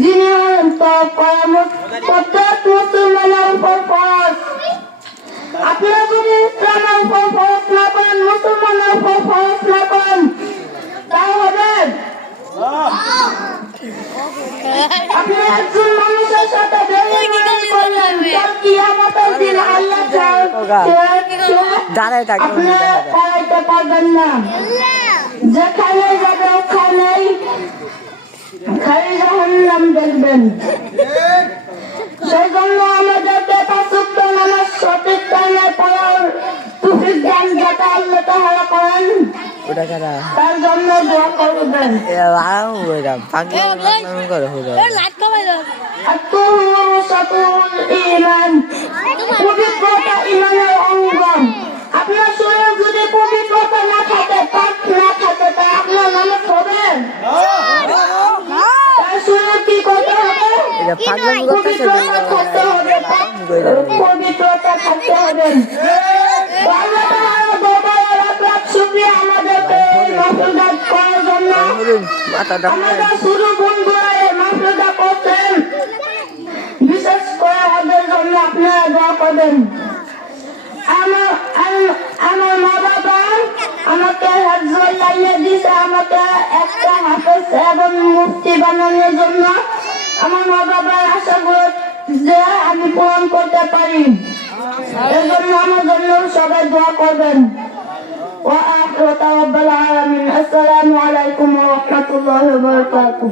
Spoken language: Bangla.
যিনি প্রত্যেক মুসলমানের উপর ফরজ। আপনারা যদি ইসলামের উপর ফরজ না করেন, মুসলমানের উপর ফরজ না করেন, তা হবে। আপনি একজন মানুষের সাথে বেইমানি করলেন, তার কিয়ামতের দিন আল্লাহ আপনি পালাইতে পারবেন না। যেখানে যাবে ওখানেই খালি জাহান্নাম দেখবেন। সেই জন্য আমাদেরকে পাঁচ ওয়াক্ত নামাজ সঠিক টাইমে পড়ার তৌফিক দান যাতে আল্লাহ তাআলা করেন, তার জন্য দোয়া করবেন। পবিত্রতা ঈমানের অঙ্গ। আপনার শরীরে যদি পবিত্রতা না থাকে, পাক না থাকে, তা আপনার নামাজ হবে? তার শরীরে কি করতে হবে? পবিত্রতা থাকতে হবে, পবিত্রতা থাকতে হবে। আল্লাহ তাআলা দরবারে লাখ লাখ শুকরিয়া আমাদেরকে এই মাহফিলটা করার জন্য। আমাদের শুরু বন্ধুরা এই মাহফিলটা করছেন, বিশেষ করে ওদের জন্য আপনারা দোয়া করবেন। আমার মা বাবা আমাকে হাফেজ লাইনে দিয়েছে, আমাকে একটা হাফেজ এবং মুফতি বানানোর জন্য। আমার মা বাবার আশাগুলো যে আমি পূরণ করতে পারি, এর জন্য আমার জন্য সবাই দোয়া করবেন। وآخر رب العالمين السلام عليكم ورحمة الله وبركاته.